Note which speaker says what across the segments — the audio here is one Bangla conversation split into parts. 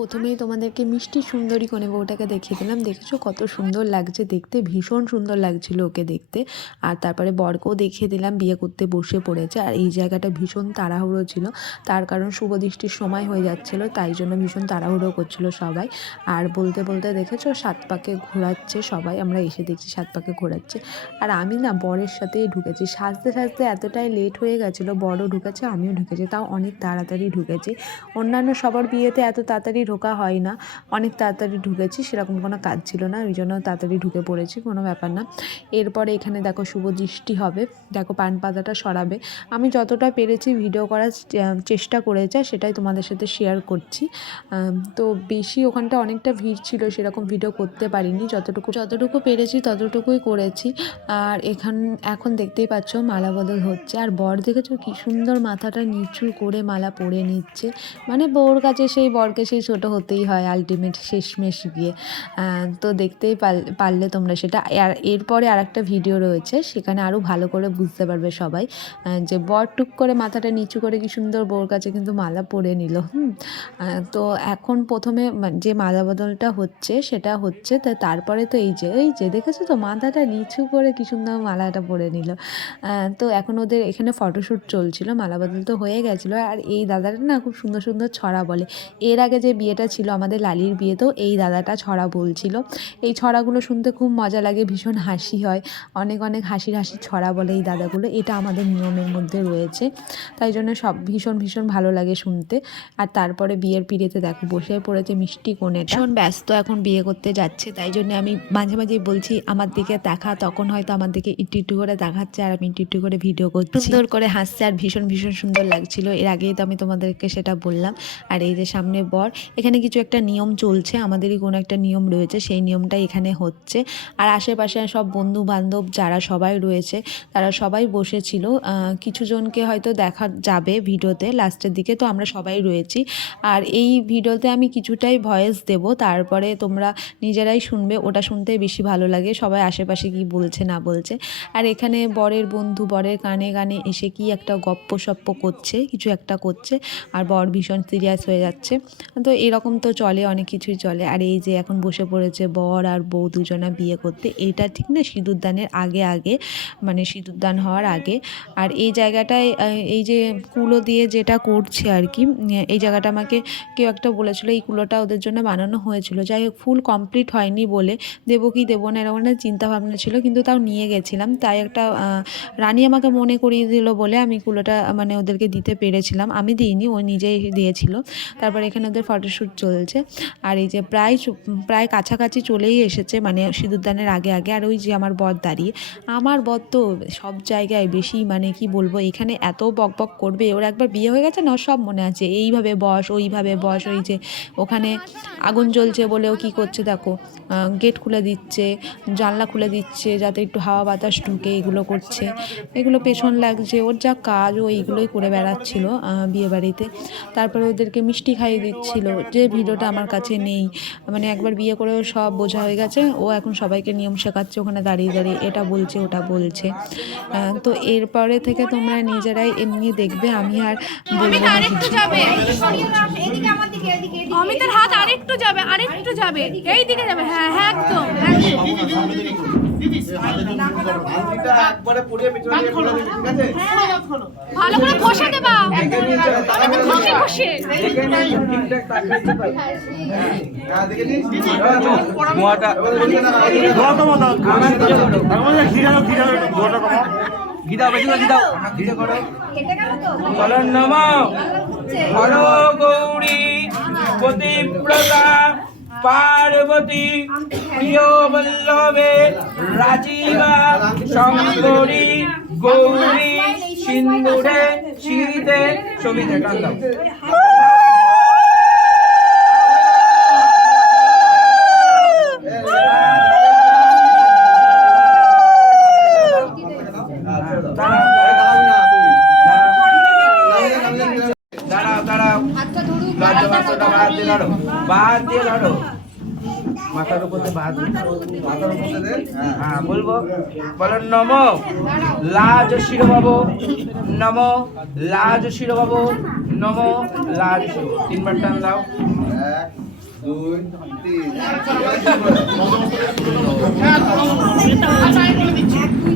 Speaker 1: প্রথমেই তোমাদেরকে মিষ্টি সুন্দরী কনে বউটাকে দেখিয়ে দিলাম। দেখেছ? কত সুন্দর লাগছে দেখতে, ভীষণ সুন্দর লাগছিল ওকে দেখতে। আর তারপরে বরকেও দেখিয়ে দিলাম, বিয়ে করতে বসে পড়েছে। আর এই জায়গাটা ভীষণ তাড়াহুড়ো ছিল। তার কারণ শুভ দৃষ্টির সময় হয়ে যাচ্ছিল, তাই জন্য ভীষণ তাড়াহুড়ো করছিল সবাই। আর বলতে বলতে দেখেছ? সাত পাকে ঘোরাচ্ছে সবাই, আমরা এসে দেখছি সাত পাকে ঘোরাচ্ছে। আর আমি না বরের সাথেই ঢুকেছি। সাজতে সাজতে এতটাই লেট হয়ে গেছিল বড়ও ঢুকেছে, আমিও ঢুকেছি, তাও অনেক তাড়াতাড়ি ঢুকেছি। অন্যান্য সবার বিয়েতে এত তাড়াতাড়ি ঢোকা হয় না। অনেক তাড়াতাড়ি ঢুকেছি, সেরকম কোনো কাজ ছিল না, ওই জন্য তাড়াতাড়ি ঢুকে পড়েছি, কোনো ব্যাপার না। এরপরে এখানে দেখো শুভ দৃষ্টি হবে, দেখো পান পাতাটা সরাবে। আমি যতটা পেরেছি ভিডিও করার চেষ্টা করেছে সেটাই তোমাদের সাথে শেয়ার করছি। তো বেশি ওখানটা অনেকটা ভিড় ছিল, সেরকম ভিডিও করতে পারিনি, যতটুকু যতটুকু পেরেছি ততটুকুই করেছি। আর এখান, এখন দেখতেই পাচ্ছ মালা বদল হচ্ছে। আর বর দেখেছ কি সুন্দর মাথাটা নিচু করে মালা পরে নিচ্ছে। মানে বউর কাছে সেই, বরকে সেই হতেই হয় আলটিমেট শেষমেশ গিয়ে। তো দেখতেই পারলে তোমরা সেটা। আর এরপরে আর একটা ভিডিও রয়েছে, সেখানে আরও ভালো করে বুঝতে পারবে সবাই যে বর টুক করে মাথাটা নিচু করে কি সুন্দর বউর কাছে কিন্তু মালা পরে নিল, হুম? তো এখন প্রথমে যে মালা বদলটা হচ্ছে, সেটা হচ্ছে তা তারপরে তো এই যে এই যে দেখেছ তো মাথাটা নিচু করে কি সুন্দর মালাটা পরে নিল। তো এখন ওদের এখানে ফটোশ্যুট চলছিল মালা বদল তো হয়ে গেছিল। আর এই দাদাটা না খুব সুন্দর সুন্দর ছড়া বলে। এর আগে যে বিয়েটা ছিল আমাদের লালির বিয়েতেও এই দাদাটা ছড়া বলছিল। এই ছড়াগুলো শুনতে খুব মজা লাগে ভীষণ হাসি হয়। অনেক অনেক হাসির হাসির ছড়া বলে এই দাদাগুলো এটা আমাদের নিয়মের মধ্যে রয়েছে। তাই জন্য সব ভীষণ ভীষণ ভালো লাগে শুনতে। আর তারপরে বিয়ের পিড়েতে দেখো বসে পড়েছে মিষ্টি কোণেটা। ভীষণ ব্যস্ত এখন বিয়ে করতে যাচ্ছে তাই জন্য আমি মাঝে মাঝেই বলছি আমার দিকে দেখা। তখন হয়তো আমার দিকে একটু একটু করে দেখাচ্ছে আর আমি একটু একটু করে ভিডিও করছি। সুন্দর করে হাসছে আর ভীষণ ভীষণ সুন্দর লাগছিল। এর আগেই তো আমি তোমাদেরকে সেটা বললাম। আর এই যে সামনে বর এখানে কিছু একটা নিয়ম চলছে, আমাদেরই কোনো একটা নিয়ম রয়েছে, সেই নিয়মটা এখানে হচ্ছে। আর আশেপাশে সব বন্ধু বান্ধব যারা সবাই রয়েছে, তারা সবাই বসেছিল। কিছু জনকে হয়তো দেখা যাবে ভিডিওতে লাস্টের দিকে, তো আমরা সবাই রয়েছি। আর এই ভিডিওতে আমি কিছুটাই ভয়েস দেব, তারপরে তোমরা নিজেরাই শুনবে, ওটা শুনতে বেশি ভালো লাগে, সবাই আশেপাশে কি বলছে, না বলছে। আর এখানে বরের বন্ধু, বরের কানে গানে এসে কি একটা গপ্প সপ্প করছে, কিছু একটা করছে, আর বর ভীষণ সিরিয়াস হয়ে যাচ্ছে। তো এরকম তো চলে, অনেক কিছুই চলে। আর এই যে এখন বসে পড়েছে বর আর বউ দুজনা বিয়ে করতে, এটা ঠিক না সিঁদুরদানের আগে আগে মানে সিঁদুরদান হওয়ার আগে। আর এই জায়গাটায় এই যে কুলো দিয়ে যেটা করছে আর কি, এই জায়গাটা আমাকে কেউ একটা বলেছিল, এই কুলোটা ওদের জন্য বানানো হয়েছিল। যাই হোক, ফুল কমপ্লিট হয়নি বলে, দেবো কি দেবো না এরকম একটা চিন্তা ভাবনা ছিল, কিন্তু তাও নিয়ে গেছিলাম। তাই একটা রানী আমাকে মনে করিয়ে দিল বলে আমি কুলোটা মানে ওদেরকে দিতে পেরেছিলাম। আমি দিইনি, ও নিজেই দিয়েছিল। তারপর এখানে ওদের ফটোশ্যুট চলছে। আর এই যে প্রায় প্রায় কাছাকাছি চলেই এসেছে মানে সিঁদুরদানের আগে আগে। আর ওই যে আমার বর দাঁড়িয়ে, আমার বর তো সব জায়গায় বেশি মানে কি বলব, এখানে এত বক বক করবে, ওর একবার বিয়ে হয়ে গেছে না সব মনে আছে। এইভাবে বস, ওইভাবে বস, ওই যে ওখানে আগুন জ্বলছে বলেও কি করছে দেখো গেট খুলে দিচ্ছে, জানলা খুলে দিচ্ছে যাতে একটু হাওয়া বাতাস ঢুকে, এগুলো করছে। এগুলো পেছন লাগছে, ওর যা কাজ, ও এইগুলোই করে বেড়াচ্ছিল বিয়ে বাড়িতে তারপরে ওদেরকে মিষ্টি খাইয়ে দিচ্ছিল যে ভিডিওটা আমার কাছে নেই। মানে একবার বিয়ে করেও সব বোঝা হয়ে গেছে। ও এখন সবাইকে নিয়ম শেখাচ্ছে ওখানে দাঁড়িয়ে দাঁড়িয়ে এটা বলছে ওটা বলছে। তো এরপরে থেকে তোমরা নিজেরাই এমনি দেখবে আমি আর বলব না কিছু।
Speaker 2: অমিতের হাত আরেকটু যাবে আরেকটু যাবে এই দিকে যাবে হ্যাঁ হ্যাঁ একদম? ভালো করে ঘষে দেবা ভালো করে ঘষে ঘষে
Speaker 3: দেখে নে, ঠিকঠাক
Speaker 4: গিদাও বেশি করে গিদাও গিদে করো। চলন নম হর গৌরী পতিব্রতা পার্বতী প্রিয় বল্লভে রাজীবা শঙ্করী গৌরী সিন্দুরে শীতে সবিতে টান দাও। মাত্রটা বাদ দিয়ে ধরো মাথার উপর বাদ।
Speaker 3: মাথার উপরে দে। হ্যাঁ।
Speaker 4: বলব বলো নম লাজ শিরবাব নম লাজ শিরবাব নম লাজ তিনবার টান দাও
Speaker 3: এক, দুই তিন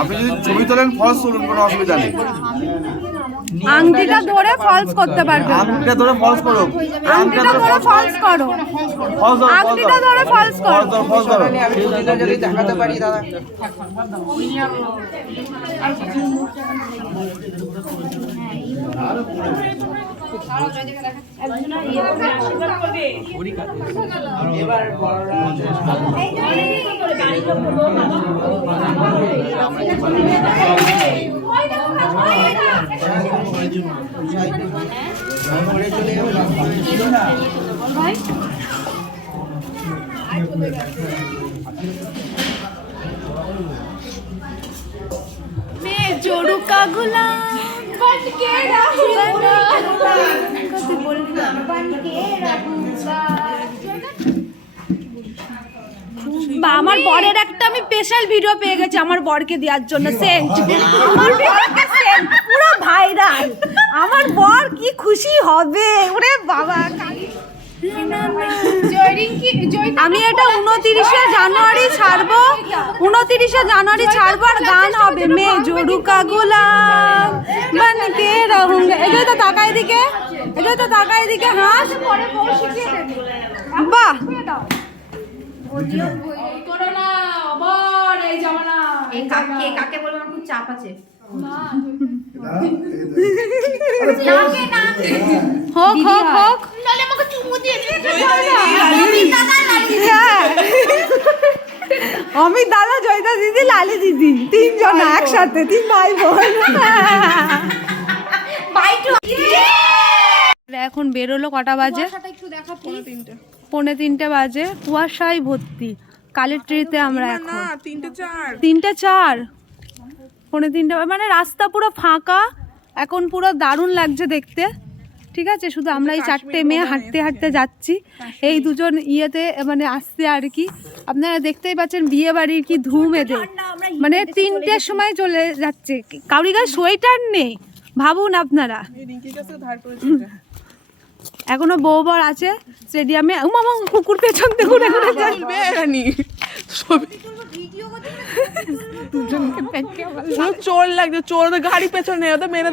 Speaker 3: আপনি যদি ছবি তোলেন ফলস তুলুন কোনো অসুবিধা নেই।
Speaker 2: আংটিটা ধরে ফলস করতে পারবে।
Speaker 3: আংটিটা ধরে ফলস করো।
Speaker 2: আংটিটা ধরে ফলস করো।
Speaker 3: ফলস করো
Speaker 2: আংটিটা ধরে। ফলস করো।
Speaker 3: ফলস করো ফলস ধরো।
Speaker 4: আমি যদি দেখাতে পারি দাদা। ভাই
Speaker 2: मैं जोड़ू का गुलाम আমার বরের একটা আমি স্পেশাল ভিডিও পেয়ে গেছি আমার বরকে দেওয়ার জন্য সেন্ট আমার বরকে সেন্ট পুরো ভাইরাল আমার বর কি খুশি হবে? ওরে বাবা আমি এটা উনতিরিশে জানুয়ারি ছাড়বো। জানুয়ারি ছাড়বো আর গান হবে মে জোড়ুকা গোলাম বানকে এটাই তো তাকাই দিকে এটাই তো হাস। বাহ।
Speaker 5: এই কাকে কাকে বলব আমার খুব চাপ আছে।
Speaker 2: হোক হোক হোক। হ্যাঁ। অমিত দাদা জয়দা দিদি। লালি দিদি। তিনজন একসাথে তিন ভাই বোন। এখন বেরোলো কটা বাজে? পৌনে তিনটে। বাজে। কুয়াশায় ভর্তি। কালের ট্রিতে আমরা এখন। তিনটে চার। পৌনে তিনটে মানে রাস্তা পুরো ফাঁকা। এখন পুরো দারুণ লাগছে দেখতে। ঠিক আছে? শুধু আমরা এই চারটে মেয়ে হাঁটতে হাঁটতে যাচ্ছি। এই দুজন ইয়েতে মানে আসছে আর কি। আপনারা দেখতেই পাচ্ছেন বিয়ে বাড়ির কি ধুম এদের। মানে তিনটের সময় চলে যাচ্ছে। কাউরি গায়ে সোয়েটার নেই। ভাবুন আপনারা। এখনও বউ বর আছে স্টেডিয়ামে। মামা কুকুর পেছন দিয়ে ঘুরে ঘুরে যাচ্ছে
Speaker 6: চোর লাগছে চোর তো গাড়ি পেছনে মেরে